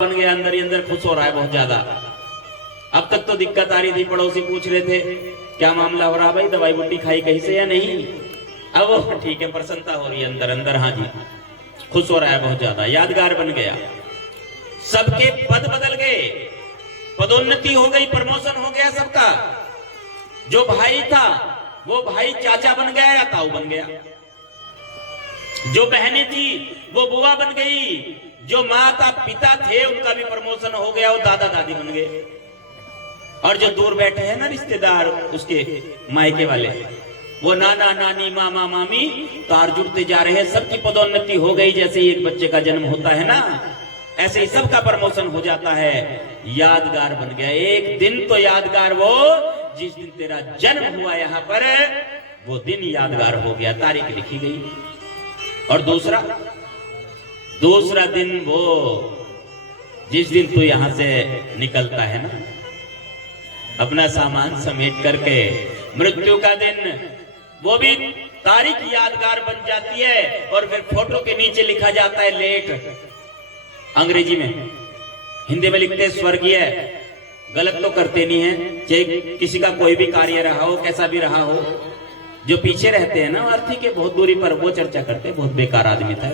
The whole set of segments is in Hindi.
बन गया, अंदर ही अंदर खुश हो रहा है बहुत ज्यादा। अब तक तो दिक्कत आ रही थी, पड़ोसी पूछ रहे थे क्या मामला हो रहा भाई, दवाई बूटी खाई कहीं से या नहीं। अब वो ठीक है, प्रसन्नता हो रही है अंदर अंदर। हाँ जी, खुश हो रहा है बहुत ज्यादा, यादगार बन गया। सबके पद बदल गए, पदोन्नति हो गई, प्रमोशन हो गया सबका। जो भाई था वो भाई चाचा बन गया या ताऊ बन गया, जो बहनें थी वो बुआ बन गई, जो माता पिता थे उनका भी प्रमोशन हो गया, वो दादा दादी बन गए। और जो दूर बैठे हैं ना रिश्तेदार, उसके मायके वाले, वो नाना नानी मामा मामी तार जुड़ते जा रहे हैं, सबकी पदोन्नति हो गई। जैसे ही एक बच्चे का जन्म होता है ना, ऐसे ही सबका प्रमोशन हो जाता है। यादगार बन गया। एक दिन तो यादगार वो जिस दिन तेरा जन्म हुआ यहाँ पर, वो दिन यादगार हो गया, तारीख लिखी गई। और दूसरा दिन वो जिस दिन तू यहां से निकलता है ना अपना सामान समेट करके, मृत्यु का दिन, वो भी तारीख यादगार बन जाती है। और फिर फोटो के नीचे लिखा जाता है लेट, अंग्रेजी में, हिंदी में लिखते स्वर्गीय। गलत तो करते नहीं है, चाहे किसी का कोई भी कार्य रहा हो, कैसा भी रहा हो। जो पीछे रहते हैं ना अर्थी के बहुत दूरी पर, वो चर्चा करते हैं बहुत बेकार आदमी था,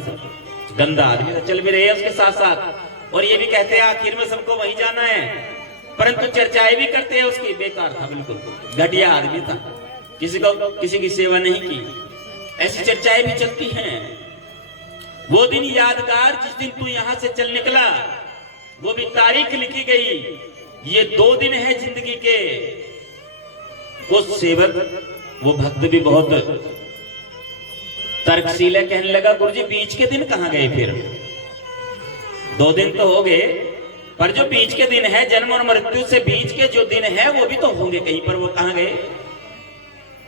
गंदा आदमी था, चल भी रहे हैं उसके साथ साथ, और ये भी कहते हैं आखिर में सबको वहीं जाना है, परंतु चर्चाएं भी करते हैं उसकी। बेकार था, बिल्कुल घटिया आदमी था, किसी की सेवा नहीं की, ऐसी चर्चाएं भी चलती हैं। वो दिन यादगार जिस दिन तू यहां से चल निकला, वो भी तारीख लिखी गई। ये 2 दिन है जिंदगी के। वो सेवक, वो भक्त भी बहुत तर्कशील है, कहने लगा गुरुजी बीच के दिन कहां गए फिर? 2 दिन तो हो गए, पर जो बीच के दिन है, जन्म और मृत्यु से बीच के जो दिन है, वो भी तो होंगे कहीं पर, वो कहां गए?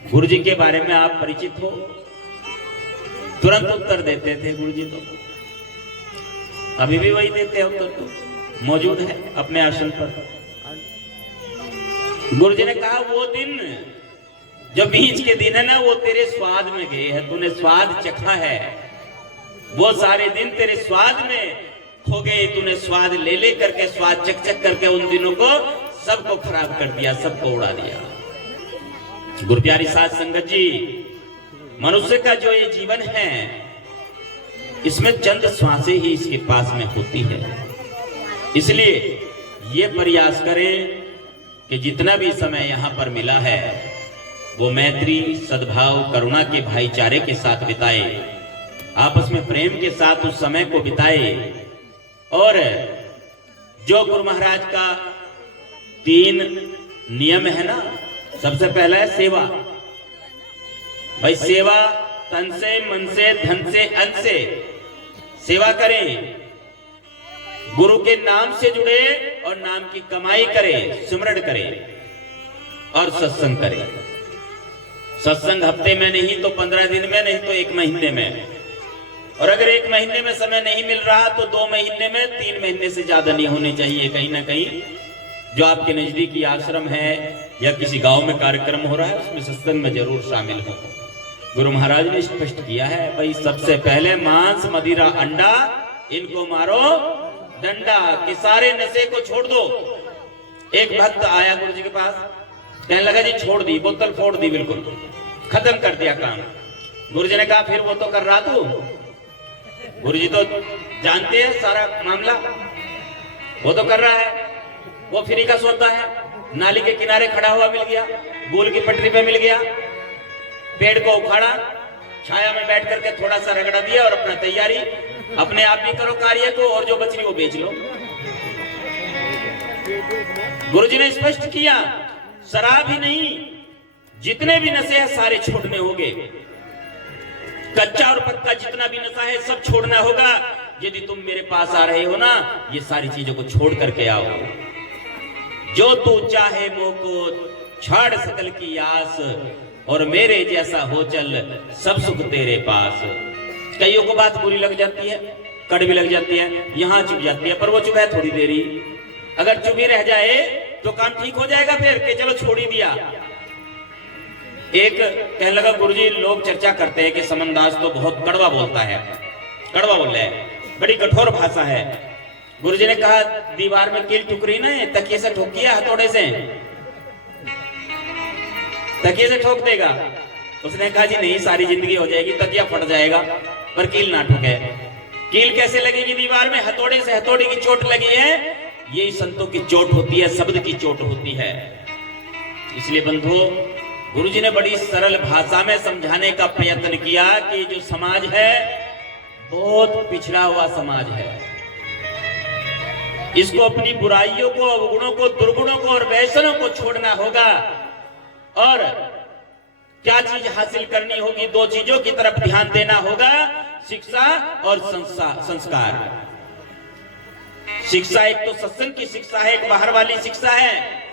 गुरुजी के बारे में आप परिचित हो? तुरंत उत्तर देते थे गुरुजी, तो अभी भी वही देते हैं उत्तर, तो मौजूद है अपने आसन पर। गुरुजी ने कहा वो दिन जो बीच के दिन है ना, वो तेरे स्वाद में गए हैं, तूने स्वाद चखा है, वो सारे दिन तेरे स्वाद में खो गए। तूने स्वाद ले ले करके, स्वाद चख चख करके उन दिनों को सबको खराब कर दिया, सबको उड़ा दिया। गुरु प्यारी साध संगत जी, मनुष्य का जो ये जीवन है, इसमें चंद श्वासें ही इसके पास में होती है। इसलिए ये प्रयास करें कि जितना भी समय यहां पर मिला है, वो मैत्री, सद्भाव, करुणा के भाईचारे के साथ बिताए, आपस में प्रेम के साथ उस समय को बिताए। और जो गुरु महाराज का 3 नियम है ना, सबसे पहला है सेवा। भाई सेवा तन से, मन से, धन से, अन्न से सेवा करें, गुरु के नाम से जुड़े और नाम की कमाई करें, सिमरण करें और सत्संग करें। सत्संग हफ्ते में नहीं तो 15 दिन में, नहीं तो 1 महीने में। और अगर 1 महीने में समय नहीं मिल रहा तो 2 महीने में, 3 महीने से ज्यादा नहीं होने चाहिए। कहीं ना कहीं जो आपके नजदीकी आश्रम है या किसी गांव में कार्यक्रम हो रहा है, उसमें सत्संग में जरूर शामिल हो। गुरु महाराज ने स्पष्ट किया है, भाई सबसे पहले मांस, मदिरा, अंडा, इनको मारो डंडा, कि सारे नशे को छोड़ दो। एक भक्त आया गुरु जी के पास, कहने लगा जी छोड़ दी, बोतल फोड़ दी, बिल्कुल खत्म कर दिया काम। गुरु जी ने कहा फिर वो तो कर रहा तू? गुरु जी तो जानते हैं सारा मामला, वो तो कर रहा है, वो फ्री का सौदा है। नाली के किनारे खड़ा हुआ मिल गया, गोल की पटरी पे मिल गया, पेड़ को उखाड़ा, छाया में बैठ करके थोड़ा सा रगड़ा दिया और अपना तैयारी, अपने आप भी करो कार्य को, और जो बच रही वो बेच लो। गुरु जी ने स्पष्ट किया, शराब ही नहीं, जितने भी नशे हैं सारे छोड़ने होंगे। कच्चा और पक्का जितना भी नशा है सब छोड़ना होगा। यदि तुम मेरे पास आ रहे हो ना, ये सारी चीजों को छोड़ करके आओ। जो तू चाहे मोह को छाड़ सकल की आस, और मेरे जैसा हो चल सब सुख तेरे पास। कईयों को बात बुरी लग जाती है, कड़वी लग जाती है, यहां चुप जाती है, पर वो चुप है थोड़ी देरी। अगर चुप ही रह जाए तो काम ठीक हो जाएगा फिर, कि चलो छोड़ ही दिया। एक कहने लगा गुरुजी, लोग चर्चा करते हैं कि समनदास तो बहुत कड़वा बोलता है, कड़वा बोल रहा है, बड़ी कठोर भाषा है। गुरुजी ने कहा दीवार में कील ठुकरी ना, तकिए से ठोक किया हथौड़े से, तकिए से ठोक देगा। उसने कहा जी नहीं, सारी जिंदगी हो जाएगी, तकिया फट जाएगा, पर कील ना ठुके। कील कैसे लगेगी दीवार में? हथौड़े से। हथौड़े की चोट लगी है, यही संतों की चोट होती है, शब्द की चोट होती है। इसलिए बंधुओं, गुरुजी ने बड़ी सरल भाषा में समझाने का प्रयत्न किया कि जो समाज है बहुत पिछड़ा हुआ समाज है, इसको अपनी बुराइयों को, अवगुणों को, दुर्गुणों को और व्यसनों को छोड़ना होगा। और क्या चीज हासिल करनी होगी? दो चीजों की तरफ ध्यान देना होगा, शिक्षा और संस्कार। शिक्षा एक तो सत्संग की शिक्षा है, एक बाहर वाली शिक्षा है।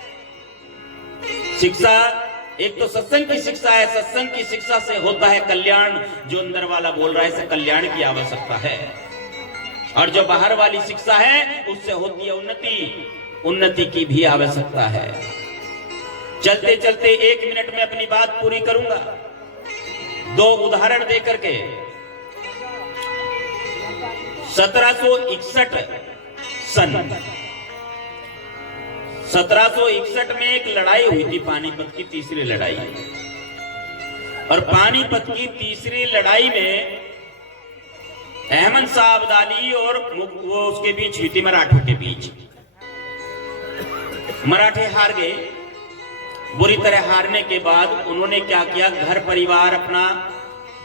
शिक्षा एक तो सत्संग की शिक्षा है, सत्संग की शिक्षा से होता है कल्याण। जो अंदर वाला बोल रहा है इसे कल्याण की आवश्यकता है। और जो बाहर वाली शिक्षा है उससे होती है उन्नति, उन्नति की भी आवश्यकता है। चलते चलते 1 मिनट में अपनी बात पूरी करूंगा, 2 उदाहरण देकर के। 1761 सन 1761 में एक लड़ाई हुई थी, पानीपत की तीसरी लड़ाई। और पानीपत की तीसरी लड़ाई में अहमद शाह अब्दाली और वो उसके बीच हुई थी, मराठों के बीच। मराठे हार गए। बुरी तरह हारने के बाद उन्होंने क्या किया, घर परिवार अपना,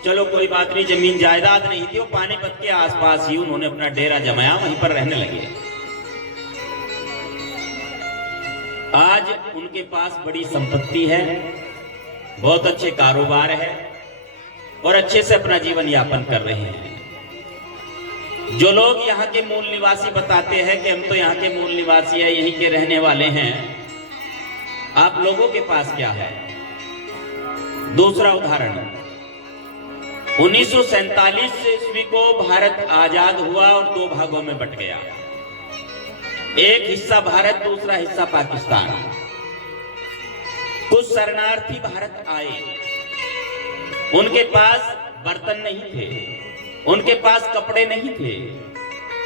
चलो कोई बात नहीं, जमीन जायदाद नहीं थी, वो पानीपत के आसपास ही उन्होंने अपना डेरा जमाया, वहीं पर रहने लगे। आज उनके पास बड़ी संपत्ति है, बहुत अच्छे कारोबार है और अच्छे से अपना जीवन यापन कर रहे हैं। जो लोग यहाँ के मूल निवासी बताते हैं कि हम तो यहाँ के मूल निवासी हैं, यहीं के रहने वाले हैं, आप लोगों के पास क्या है? दूसरा उदाहरण, 1947 ईस्वी को भारत आजाद हुआ और 2 भागों में बंट गया। एक हिस्सा भारत, दूसरा हिस्सा पाकिस्तान। कुछ शरणार्थी भारत आए, उनके पास बर्तन नहीं थे, उनके पास कपड़े नहीं थे,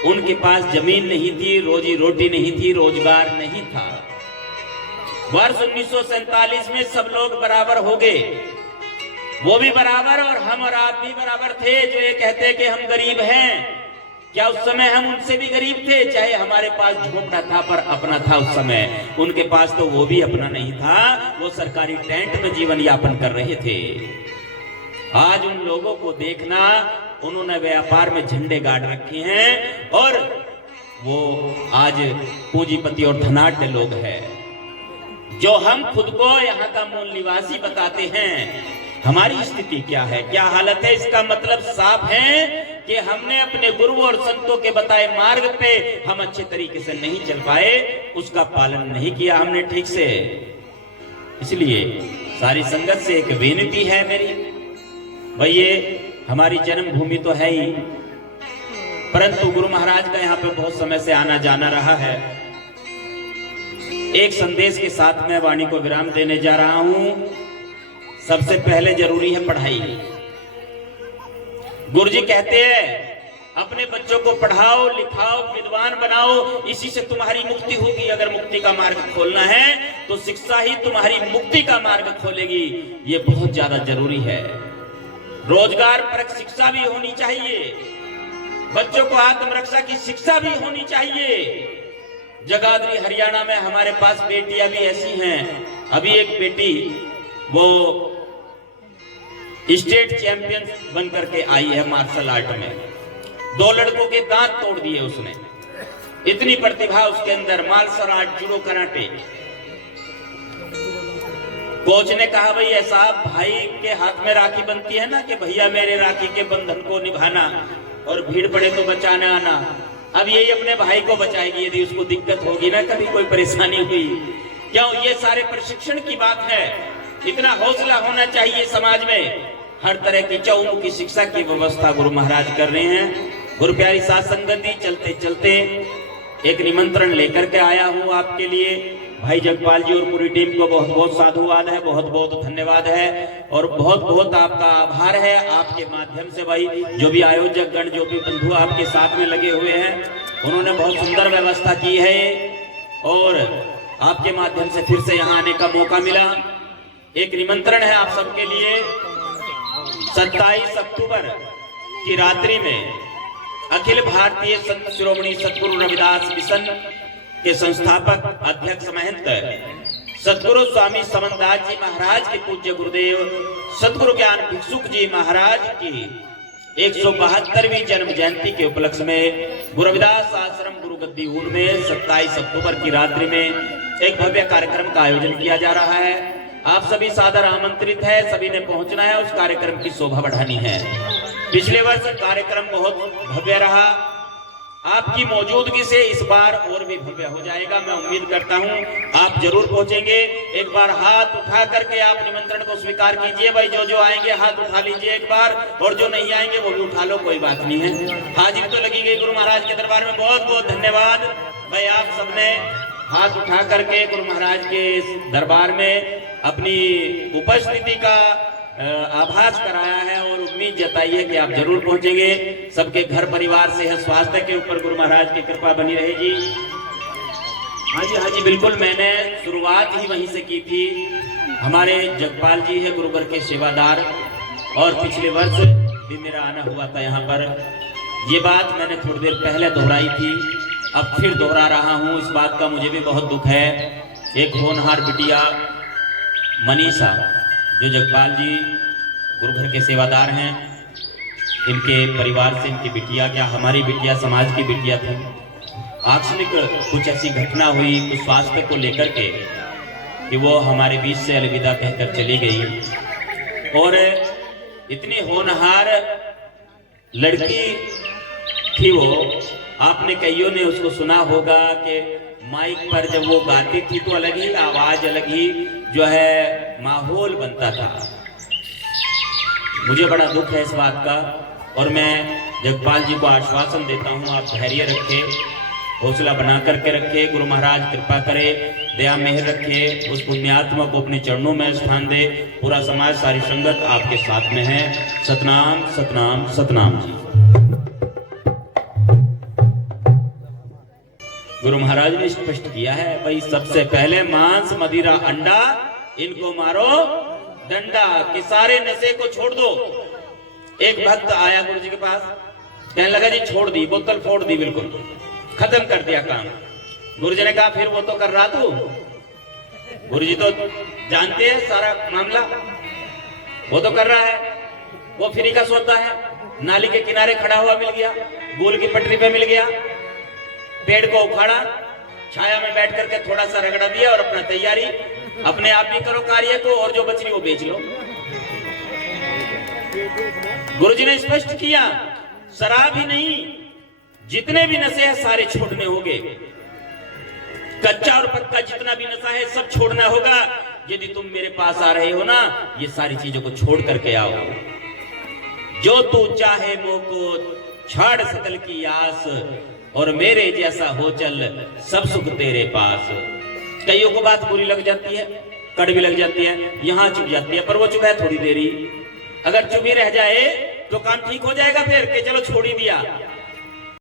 उनके पास जमीन नहीं थी, रोजी रोटी नहीं थी, रोजगार नहीं था। वर्ष 1947 में सब लोग बराबर हो गए, वो भी बराबर और हम और आप भी बराबर थे। जो ये कहते कि हम गरीब हैं, क्या उस समय हम उनसे भी गरीब थे? चाहे हमारे पास झोपड़ा था पर अपना था उस समय, उनके पास तो वो भी अपना नहीं था, वो सरकारी टेंट में जीवन यापन कर रहे थे। आज उन लोगों को देखना, उन्होंने व्यापार में झंडे गाड़ रखे हैं और वो आज पूंजीपति और धनाढ्य लोग हैं। जो हम खुद को यहाँ का मूल निवासी बताते हैं, हमारी स्थिति क्या है, क्या हालत है? इसका मतलब साफ है कि हमने अपने गुरुओं और संतों के बताए मार्ग पे हम अच्छे तरीके से नहीं चल पाए, उसका पालन नहीं किया हमने ठीक से। इसलिए सारी संगत से एक विनती है मेरी, भाई ये हमारी जन्मभूमि तो है ही, परंतु गुरु महाराज का यहाँ पे बहुत समय से आना जाना रहा है। एक संदेश के साथ मैं वाणी को विराम देने जा रहा हूं। सबसे पहले जरूरी है पढ़ाई। गुरुजी कहते हैं अपने बच्चों को पढ़ाओ, लिखाओ, विद्वान बनाओ, इसी से तुम्हारी मुक्ति होगी। अगर मुक्ति का मार्ग खोलना है तो शिक्षा ही तुम्हारी मुक्ति का मार्ग खोलेगी। ये बहुत ज्यादा जरूरी है। रोजगार परक शिक्षा भी होनी चाहिए, बच्चों को आत्मरक्षा की शिक्षा भी होनी चाहिए। जगाधरी हरियाणा में हमारे पास बेटियां भी ऐसी हैं। अभी एक बेटी वो स्टेट चैंपियन बन करके आई है मार्शल आर्ट में। 2 लड़कों के दांत तोड़ दिए उसने, इतनी प्रतिभा उसके अंदर। Martial art, judo, karate. Coach ने कहा भाई ऐसा भाई के हाथ में राखी बनती है ना कि भैया मेरे राखी के बंधन को निभाना और भीड़ पड़े तो बचाने आना। अब यही अपने भाई को बचाएगी यदि उसको दिक्कत होगी ना, कभी कोई परेशानी हुई। क्यों? ये सारे प्रशिक्षण की बात है। इतना हौसला होना चाहिए समाज में। हर तरह की चौमुखी शिक्षा की व्यवस्था गुरु महाराज कर रहे हैं। गुरु प्यारी साथ संगति, चलते चलते एक निमंत्रण लेकर के आया हूँ आपके लिए। भाई जगपाल जी और पूरी टीम को बहुत बहुत साधुवाद है, बहुत बहुत धन्यवाद है और बहुत बहुत आपका आभार है। आपके माध्यम से भाई जो भी आयोजक गण, जो भी बंधु आपके साथ में लगे हुए हैं, उन्होंने बहुत सुंदर व्यवस्था की है और आपके माध्यम से फिर से यहाँ आने का मौका मिला। एक निमंत्रण है आप सबके लिए। 27 अक्टूबर की रात्रि में अखिल भारतीय संत शिरोमणि सद्गुरु रविदास मिशन के संस्थापक अध्यक्ष महंत सद्गुरु स्वामी समनदास जी महाराज के पूज्य गुरुदेव सद्गुरु ज्ञान भिक्षुक जी महाराज की 172वीं जन्म जयंती के उपलक्ष्य में गुरु रविदास आश्रम गुरु गद्दी ऊर में 27 अक्टूबर की रात्रि में एक भव्य कार्यक्रम का आयोजन किया जा रहा है। आप सभी सादर आमंत्रित है, सभी ने पहुंचना है, उस कार्यक्रम की शोभा बढ़ानी है। पिछले वर्ष कार्यक्रम बहुत भव्य रहा, आपकी मौजूदगी से इस बार और भी भव्य हो जाएगा। मैं उम्मीद करता हूं आप जरूर पहुंचेंगे। एक बार हाथ उठा करके आप निमंत्रण को स्वीकार कीजिए। भाई जो आएंगे हाथ उठा लीजिए एक बार, और जो नहीं आएंगे वो भी उठा लो, कोई बात नहीं है। हाजिरी तो लगी गई गुरु महाराज के दरबार में। बहुत बहुत धन्यवाद भाई, आप सबने हाथ उठा करके गुरु महाराज के दरबार में अपनी उपस्थिति का आभास कराया है और उम्मीद जताई है कि आप जरूर पहुंचेंगे। सबके घर परिवार से है, स्वास्थ्य के ऊपर गुरु महाराज की कृपा बनी रहेगी। हाँ जी बिल्कुल, मैंने शुरुआत ही वहीं से की थी। हमारे जगपाल जी है गुरु घर के सेवादार, और पिछले वर्ष भी मेरा आना हुआ था यहाँ पर। ये बात मैंने थोड़ी देर पहले दोहराई थी, अब फिर दोहरा रहा हूँ। इस बात का मुझे भी बहुत दुख है। एक होनहार बिटिया मनीषा, जो जगपाल जी गुरुघर के सेवादार हैं, इनके परिवार से इनकी बिटिया, क्या हमारी बिटिया, समाज की बिटिया थी। आकस्मिक कुछ ऐसी घटना हुई कुछ स्वास्थ्य को लेकर के कि वो हमारे बीच से अलविदा कहकर चली गई। और इतनी होनहार लड़की थी वो, आपने कईयों ने उसको सुना होगा कि माइक पर जब वो गाती थी तो अलग ही आवाज, अलग ही जो है माहौल बनता था। मुझे बड़ा दुख है इस बात का, और मैं जगपाल जी को आश्वासन देता हूँ, आप धैर्य रखे, हौसला बना करके रखे। गुरु महाराज कृपा करे, दया मेहर रखे, उस पुण्यात्मा को अपने चरणों में स्थान दे। पूरा समाज, सारी संगत आपके साथ में है। सतनाम सतनाम सतनाम जी। गुरु महाराज ने स्पष्ट किया है, भाई सबसे पहले मांस मदिरा अंडा इनको मारो डंडा, कि सारे नशे को छोड़ दो। एक भक्त आया गुरु जी के पास, कहने लगा जी छोड़ दी, बोतल फोड़ दी, बिल्कुल खत्म कर दिया काम। गुरु जी ने कहा फिर वो तो कर रहा तू। गुरु जी तो जानते हैं सारा मामला, वो तो कर रहा है, वो फ्री का सौदा है। नाली के किनारे खड़ा हुआ मिल गया, गोल की पटरी पे मिल गया, पेड़ को उखाड़ा, छाया में बैठ करके थोड़ा सा रगड़ा दिया और अपना तैयारी, अपने आप भी करो कार्य को, और जो बच रही वो बेच लो। गुरुजी ने स्पष्ट किया, शराब ही नहीं, जितने भी नशे हैं सारे छोड़ने होंगे। कच्चा और पक्का जितना भी नशा है सब छोड़ना होगा। यदि तुम मेरे पास आ रहे हो ना, ये सारी चीजों को छोड़ करके आओ। जो तू चाहे मोको छाड़ सकल की आस, और मेरे जैसा हो चल सब सुख तेरे पास। कईयों को बात बुरी लग जाती है, कड़वी लग जाती है, यहाँ चुभ जाती है, पर वो चुभ है थोड़ी देरी। अगर चुभी रह जाए तो काम ठीक हो जाएगा फिर, कि चलो छोड़ ही दिया।